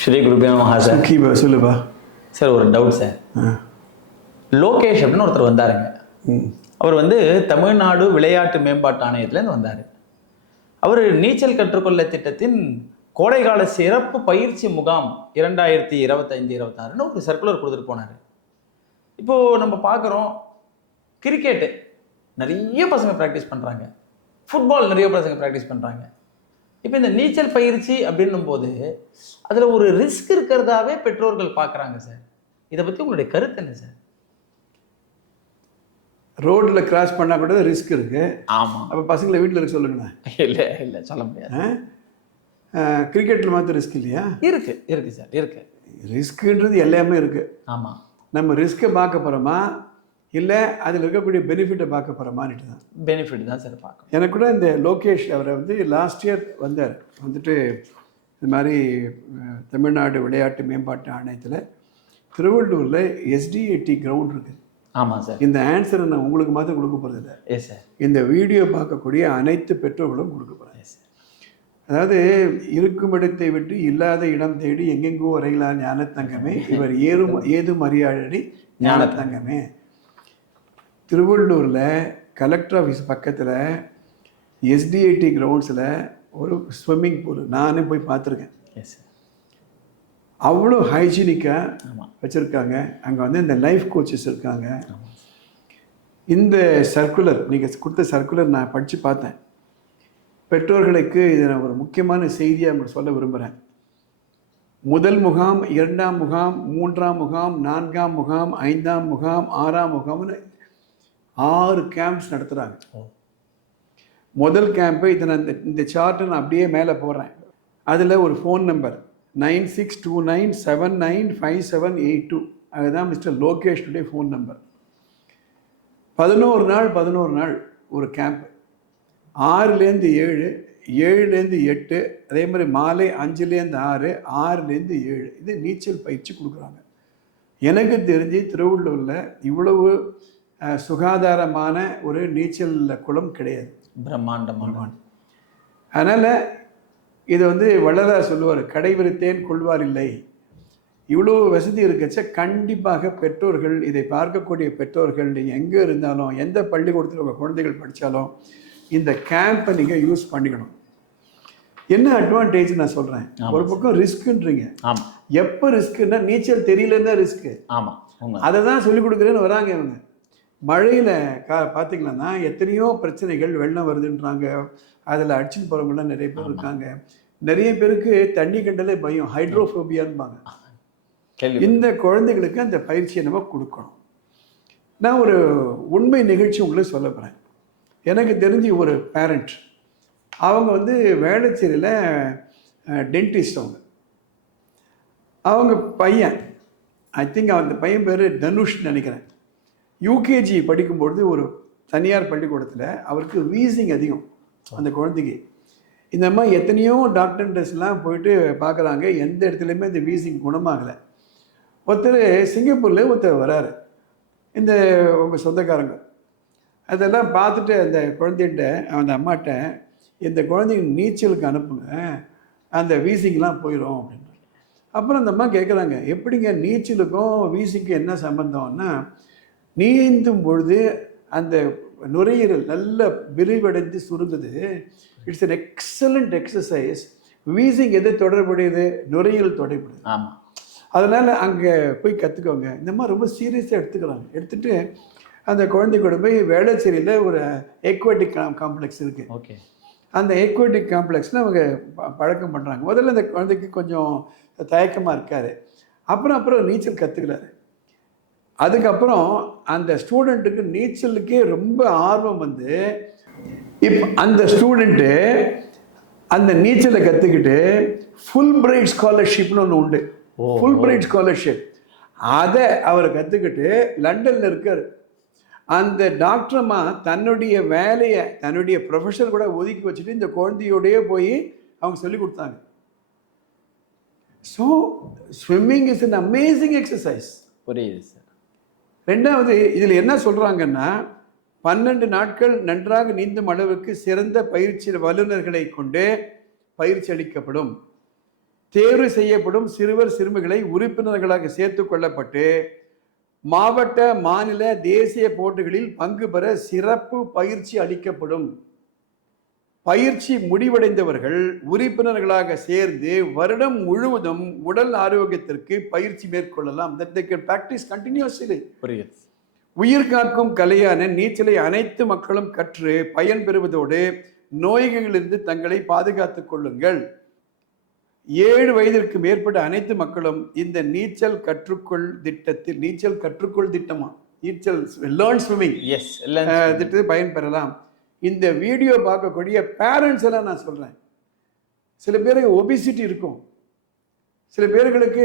ஸ்ரீ குருபியா மகா சார். கீபா சொல்லுப்பா சார் ஒரு டவுட் சார். லோகேஷ் அப்படின்னு ஒருத்தர் வந்தாருங்க. அவர் வந்து தமிழ்நாடு விளையாட்டு மேம்பாட்டு ஆணையத்துலேருந்து வந்தார். அவர் நீச்சல் கற்றுக்கொள்ள திட்டத்தின் கோடைகால சிறப்பு பயிற்சி முகாம் இரண்டாயிரத்தி இருபத்தைந்து இருபத்தாறுன்னு ஒரு சர்க்குலர் கொடுத்துட்டு போனார். இப்போது நம்ம பார்க்குறோம் கிரிக்கெட்டு நிறைய பசங்க ப்ராக்டிஸ் பண்ணுறாங்க ஃபுட்பால் நிறைய பசங்க ப்ராக்டிஸ் பண்ணுறாங்க இப்போ இந்த நீச்சல் பயிற்சி அப்படின்னும் போது அதில் ஒரு ரிஸ்க் இருக்கிறதாவே பெற்றோர்கள் பார்க்குறாங்க சார். இதை பற்றி உங்களுடைய கருத்து என்ன சார்? ரோட்டில் கிராஸ் பண்ணால் கூட ரிஸ்க் இருக்குது ஆமாம் அப்போ பசங்களை வீட்டில் இருக்க சொல்லுங்களேன். இல்லை இல்லை சொல்ல முடியாது. கிரிக்கெட்டில் மாத்திரம் ரிஸ்க் இல்லையா? இருக்கு இருக்கு சார் இருக்கு. ரிஸ்க்குன்றது எல்லாமே இருக்குது ஆமா. நம்ம ரிஸ்க்கை பார்க்க போகிறோமா இல்லை அதில் இருக்கக்கூடிய பெனிஃபிட்டை பார்க்க போகிறோமான்ட்டு தான் பெனிஃபிட் தான் சார் பார்க்கணும். எனக்கு கூட இந்த லோகேஷ் அவரை வந்து லாஸ்ட் இயர் வந்தார். வந்துட்டு இது மாதிரி தமிழ்நாடு விளையாட்டு மேம்பாட்டு ஆணையத்தில் திருவள்ளூரில் எஸ்டிஏடி கிரவுண்ட் இருக்குது ஆமாம் சார். இந்த ஆன்சரை நான் உங்களுக்கு மாத்திரம் கொடுக்க போகிறதில்ல எஸ் சார் இந்த வீடியோ பார்க்கக்கூடிய அனைத்து பெற்றோர்களும் கொடுக்க போகிறேன் எஸ் சார் அதாவது இருக்கும் இடத்தை விட்டு இல்லாத இடம் தேடி எங்கெங்கோ வரையிலா ஞானத்தங்கமே இவர் ஏறும் ஏதும் அறியாழடி ஞானத்தங்கமே. திருவள்ளூரில் கலெக்டர் ஆஃபீஸ் பக்கத்தில் எஸ்டிஐடி கிரவுண்ட்ஸில் ஒரு ஸ்விம்மிங் பூல் நானே போய் பார்த்துருக்கேன். எஸ் அவ்வளோ ஹைஜீனிக்காக வச்சுருக்காங்க. அங்கே வந்து இந்த லைஃப் கோச்சஸ் இருக்காங்க. இந்த சர்க்குலர் நீங்கள் கொடுத்த சர்க்குலர் நான் படித்து பார்த்தேன். பெற்றோர்களுக்கு இதை நான் ஒரு முக்கியமான செய்தியாக உங்களுக்கு சொல்ல விரும்புகிறேன் முதல் முகாம் இரண்டாம் முகாம் மூன்றாம் முகாம் நான்காம் முகாம் ஐந்தாம் முகாம் ஆறாம் முகாம்னு ஆறு கேம்ப்ஸ் நடத்துகிறாங்க முதல் கேம்ப்பு இதை நான் இந்த இந்த சார்ட்டை நான் அப்படியே மேலே போடுறேன். அதில் ஒரு phone number nine six two nine seven nine five seven eight two. அதுதான் மிஸ்டர் லோகேஷனுடைய ஃபோன் நம்பர் பதினோரு நாள் பதினோரு நாள் ஒரு கேம்ப் ஆறுலேருந்து ஏழு ஏழுலேருந்து எட்டு அதே மாதிரி மாலை அஞ்சுலேருந்து ஆறு ஆறுலேருந்து ஏழு. இது நீச்சல் பயிற்சி கொடுக்குறாங்க. எனக்கு தெரிஞ்சு திருவள்ளூரில் இவ்வளவு சுகாதாரமான ஒரு நீச்சல் குளம் கிடையாது. பிரம்மாண்டமான. அதனால் இதை வந்து வள்ளலார் சொல்லுவார் கடைவிருத்தேன் கொள்வார் இல்லை. இவ்வளோ வசதி இருக்கச்ச கண்டிப்பாக பெற்றோர்கள் இதை பார்க்கக்கூடிய பெற்றோர்கள் நீங்கள் எங்கே இருந்தாலும் எந்த பள்ளிக்கூடத்தில் உங்கள் குழந்தைகள் படித்தாலும் இந்த கேம்பை நீங்கள் யூஸ் பண்ணிக்கணும். என்ன அட்வான்டேஜ் நான் சொல்கிறேன். ஒரு பக்கம் ரிஸ்க்குன்றீங்க. ஆமாம் எப்போ ரிஸ்க்குன்னா நீச்சல் தெரியலன்னா ரிஸ்க்கு. ஆமாம் அதை தான் சொல்லிக் கொடுக்குறேன்னு வராங்க இவங்க. மழையில் கா பார்த்தீங்கன்னா எத்தனையோ பிரச்சனைகள் வெள்ளம் வருதுன்றாங்க. அதில் அடிச்சுட்டு போகிறவங்களாம் நிறைய பேர் இருக்காங்க. நிறைய பேருக்கு தண்ணி கண்டலே பயம். ஹைட்ரோஃபோபியான்பாங்க இந்த குழந்தைகளுக்கு அந்த பயிற்சியை நம்ம கொடுக்கணும். நான் ஒரு உண்மை நிகழ்ச்சி உங்களுக்கு சொல்ல போகிறேன் எனக்கு தெரிஞ்சு ஒரு பேரண்ட் அவங்க வந்து வேளச்சேரியில் டென்டிஸ்ட் அவங்க. அவங்க பையன். ஐ திங்க் அந்த பையன் பேர் தனுஷ் நினைக்கிறேன். யூகேஜி படிக்கும்பொழுது ஒரு தனியார் பள்ளிக்கூடத்தில் அவருக்கு வீசிங் அதிகம் அந்த குழந்தைக்கு. இந்த மாதிரி எத்தனையோ டாக்டர்ஸ்லாம் போயிட்டு பார்க்குறாங்க. எந்த இடத்துலையுமே இந்த வீசிங் குணமாகலை. ஒருத்தர் சிங்கப்பூரில் ஒருத்தர் வராரு. இந்த உங்கள் சொந்தக்காரங்க. அதெல்லாம் பார்த்துட்டு அந்த குழந்தைகிட்ட அந்த அம்மாட்ட இந்த குழந்தைங்க நீச்சலுக்கு அனுப்புங்க. அந்த வீசிங்லாம் போயிடும் அப்படின்னு அப்புறம் அந்த அம்மா கேட்குறாங்க எப்படிங்க நீச்சலுக்கும் வீசிக்கும் என்ன சம்பந்தம்னா நீந்தும் பொழுது அந்த நுரையீரல் நல்ல விரிவடைந்து சுருங்குது. It's an excellent exercise wheezing எது தொடர்புடையது? நுரையீரல் தொடர்புடையது. ஆமாம் அதனால் அங்கே போய் கற்றுக்கோங்க இந்த மாதிரி ரொம்ப சீரியஸாக எடுத்துக்கிறாங்க எடுத்துட்டு அந்த குழந்தை கூட போய் வேளச்சேரியில் ஒரு எக்வாட்டிக் காம்ப்ளெக்ஸ் இருக்குது ஓகே. அந்த எக்வாட்டிக் காம்ப்ளெக்ஸில் அவங்க பழக்கம் பண்ணுறாங்க முதல்ல அந்த குழந்தைக்கு கொஞ்சம் தயக்கமாக இருக்கார். அப்புறம் அப்புறம் நீச்சல் கற்றுக்கிறாரு அதுக்கப்புறம் அந்த ஸ்டூடெண்ட்டுக்கு நீச்சலுக்கே ரொம்ப ஆர்வம் வந்து இப்போ அந்த ஸ்டூடெண்ட்டு அந்த நீச்சலை கற்றுக்கிட்டு ஃபுல் பிரைட் ஸ்காலர்ஷிப்னு ஒன்று உண்டு. ஃபுல் பிரைட் ஸ்காலர்ஷிப் அதை அவர் கற்றுக்கிட்டு லண்டனில் இருக்கார். அந்த டாக்டரம்மா தன்னுடைய வேலையை தன்னுடைய ப்ரொஃபஷர் கூட ஒதுக்கி வச்சுட்டு இந்த குழந்தையோடயே போய் அவங்க சொல்லி கொடுத்தாங்க. So swimming is an amazing exercise புரியுது ரெண்டாவது இதில் என்ன சொல்கிறாங்கன்னா பன்னெண்டு நாட்கள் நன்றாக நீந்தும் அளவுக்கு சிறந்த பயிற்சி வல்லுநர்களை கொண்டு பயிற்சி அளிக்கப்படும். தேர்வு செய்யப்படும் சிறுவர் சிறுமிகளை உறுப்பினர்களாக சேர்த்து கொள்ளப்பட்டு மாவட்ட மாநில தேசிய போட்டிகளில் பங்கு பெற சிறப்பு பயிற்சி அளிக்கப்படும். பயிற்சி முடிவடைந்தவர்கள் உறுப்பினர்களாக சேர்ந்து வருடம் முழுவதும் உடல் ஆரோக்கியத்திற்கு பயிற்சி மேற்கொள்ளலாம். That they can practice continuously. புரியுது. உயிர் காக்கும் கலையான நீச்சலை அனைத்து மக்களும் கற்று பயன் பெறுவதோடு நோய்களிலிருந்து தங்களை பாதுகாத்துக் கொள்ளுங்கள். ஏழு வயதிற்கு மேற்பட்ட அனைத்து மக்களும் இந்த நீச்சல் கற்றுக்கொள் திட்டத்தில் நீச்சல் கற்றுக்கொள் திட்டமா? நீச்சல் லேர்ன் ஸ்விம்மிங் எஸ் திட்டத்தில் பயன் பெறலாம். இந்த வீடியோ பார்க்கக்கூடிய பேரண்ட்ஸ் எல்லாம் நான் சொல்கிறேன் சில பேருக்கு ஒபிசிட்டி இருக்கும். சில பேர்களுக்கு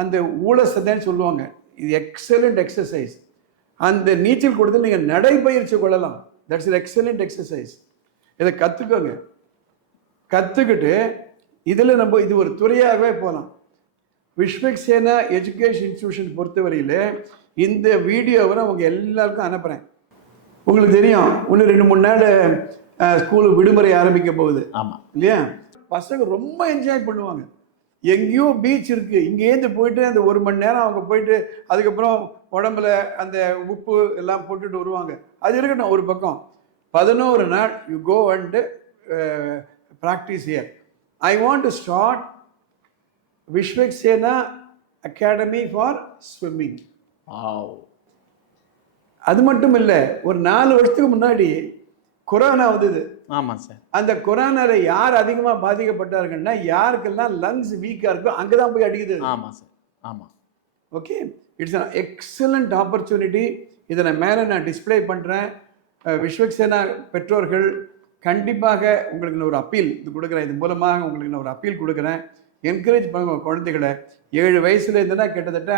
அந்த ஊழசதைன்னு சொல்லுவாங்க. இது எக்ஸலண்ட் எக்ஸசைஸ் அந்த நீச்சல் கொடுத்து நீங்கள் நடைப்பயிற்சி கொள்ளலாம். தட்ஸ் an எக்ஸலண்ட் எக்ஸசைஸ் இதை கற்றுக்கோங்க கற்றுக்கிட்டு இதில் நம்ம இது ஒரு துறையாகவே போகலாம் விஸ்வக்சேனா எஜுகேஷன் இன்ஸ்டியூஷன் பொறுத்தவரையில் இந்த வீடியோவை நான் உங்கள் எல்லாருக்கும் அனுப்புகிறேன் உங்களுக்கு தெரியும் இன்னும் ரெண்டு மூணு நாள் ஸ்கூலு விடுமுறை ஆரம்பிக்க போகுது. ஆமா. இல்லையா? பசங்க ரொம்ப என்ஜாய் பண்ணுவாங்க. எங்கேயோ பீச் இருக்கு. இங்கேருந்து போயிட்டு அந்த ஒரு மணி நேரம் அவங்க போயிட்டு அதுக்கப்புறம் உடம்புல அந்த உப்பு எல்லாம் போட்டுட்டு வருவாங்க. அது இருக்கட்டும் ஒரு பக்கம். பதினோரு நாள் you go and practice year I want to start Vishwak Sena academy for swimming wow அது மட்டும் இல்லை ஒரு நாலு வருஷத்துக்கு முன்னாடி கொரோனா வந்தது. ஆமா சார். அந்த கொரோனால யார் அதிகமாக பாதிக்கப்பட்டார்கள்னா யாருக்கெல்லாம் லங்ஸ் வீக்காக இருக்கோ அங்கே தான் போய் அடிக்குது. ஆமா சார். ஆமா. Okay it's an excellent opportunity இதை நான் மேலே நான் டிஸ்ப்ளே பண்ணுறேன் விஸ்வக்சேனா பெற்றோர்கள் கண்டிப்பாக உங்களுக்கு நான் ஒரு அப்பீல் இது கொடுக்குறேன். இது மூலமாக உங்களுக்கு நான் ஒரு அப்பீல் கொடுக்குறேன். என்கரேஜ் பண்ணுங்க குழந்தைகளை. ஏழு வயசுல இருந்துன்னா கிட்டத்தட்ட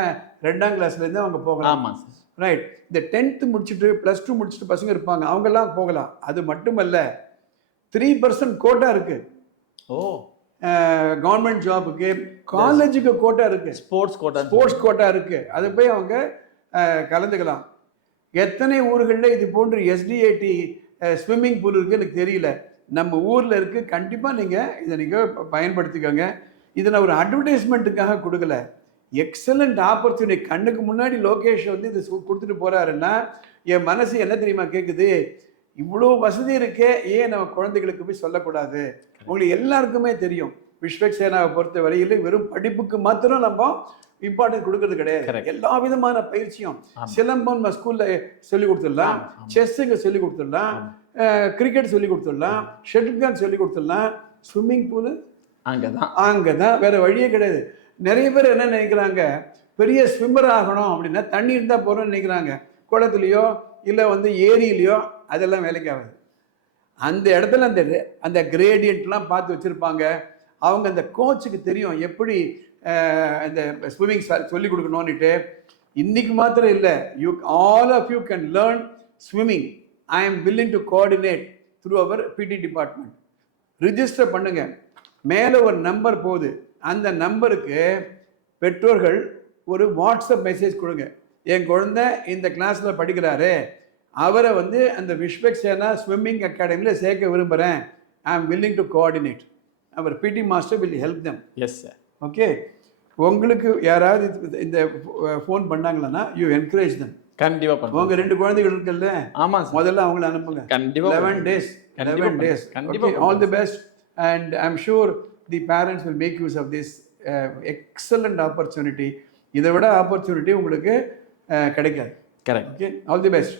ரெண்டாம் கிளாஸ்லேருந்து அவங்க போகலாம். ஆமா சார். ரைட் இந்த டென்த்து முடிச்சுட்டு ப்ளஸ் டூ முடிச்சுட்டு பசங்க இருப்பாங்க. அவங்கெல்லாம் போகலாம். அது மட்டுமல்ல த்ரீ பர்சன்ட் கோட்டா இருக்கு. ஓ. கவர்மெண்ட் ஜாபுக்கு காலேஜுக்கு கோட்டா இருக்கு. ஸ்போர்ட்ஸ் கோட்டா ஸ்போர்ட்ஸ் கோட்டா இருக்கு. அதை போய் அவங்க கலந்துக்கலாம். எத்தனை ஊர்களில் இது போன்று எஸ்டிஏடி ஸ்விம்மிங் பூல் இருக்கு எனக்கு தெரியல. நம்ம ஊரில் இருக்கு. கண்டிப்பாக நீங்கள் இதை நீங்கள் பயன்படுத்திக்கோங்க. இதை நான் ஒரு அட்வர்டைஸ்மெண்ட்டுக்காக கொடுக்கல. எக்ஸலண்ட் ஆப்பர்ச்சுனிட்டி கண்ணுக்கு முன்னாடி லோகேஷ் வந்து இது கொடுத்துட்டு போறாருன்னா என் மனசு என்ன தெரியுமா கேட்குது இவ்வளோ வசதி இருக்கே ஏன் நம்ம குழந்தைகளுக்கு போய் சொல்லக்கூடாது? உங்களுக்கு எல்லாருக்குமே தெரியும். விஸ்வக் சேனாவை பொறுத்த வரையில் வெறும் படிப்புக்கு மாத்திரம் நம்ம இம்பார்ட்டன்ஸ் கொடுக்கறது கிடையாது. எல்லா விதமான பயிற்சியும். சிலம்பம் நம்ம ஸ்கூல்ல சொல்லி கொடுத்துடலாம். ஆமா. செஸ்ஸுங்க சொல்லி கொடுத்துடலாம். கிரிக்கெட் சொல்லி கொடுத்துடலாம். ஷட்டில் கான் சொல்லி கொடுத்துடலாம். ஸ்விம்மிங் பூலு அங்கதான். அங்கே தான் வேற வழியே கிடையாது. நிறைய பேர் என்ன நினைக்கிறாங்க? பெரிய ஸ்விம்மர் ஆகணும் அப்படின்னா தண்ணி இருந்தால் போகிறோம்னு நினைக்கிறாங்க. குளத்துலையோ இல்லை வந்து ஏரியிலையோ அதெல்லாம் வேலைக்கு ஆகாது. அந்த இடத்துல அந்த அந்த கிரேடியண்ட்லாம் பார்த்து வச்சுருப்பாங்க. அவங்க அந்த கோச்சுக்கு தெரியும் எப்படி இந்த ஸ்விம்மிங் சொல்லி கொடுக்கணும்னுட்டு. இன்னைக்கு மாத்திரம் இல்லை. You all of you can learn swimming I am willing to coordinate through our PT department register பண்ணுங்கள் மேலே ஒரு நம்பர் போகுது. அந்த நம்பருக்கு பெற்றோர்கள் ஒரு வாட்ஸ்அப் மெசேஜ் கொடுங்க. என் குழந்தை இந்த கிளாஸில் படிக்கிறாரு. அவரை வந்து அந்த விஸ்வக் சேனா ஸ்விம்மிங் அகாடமியில் சேர்க்க விரும்புகிறேன் ஐ ஆம் willing to coordinate our PT master will help them. Yes sir okay உங்களுக்கு யாராவது இந்த ஃபோன் பண்ணாங்களன்னா யூ என்கரேஜ் them. கண்டிப்பா பண்ணுவோம் உங்க ரெண்டு குழந்தைகள் இருக்குல்ல ஆமா சார் முதல்ல அவங்கள அனுப்புங்க. கண்டிப்பா லெவன் டேஸ் லெவன் பண்ணுங்க. டேஸ் கண்டிப்பா all the best and I'm sure the parents will make use of this excellent opportunity இதை விட ஆப்பர்ச்சுனிட்டி உங்களுக்கு uh, கிடைக்காது. Correct okay all the best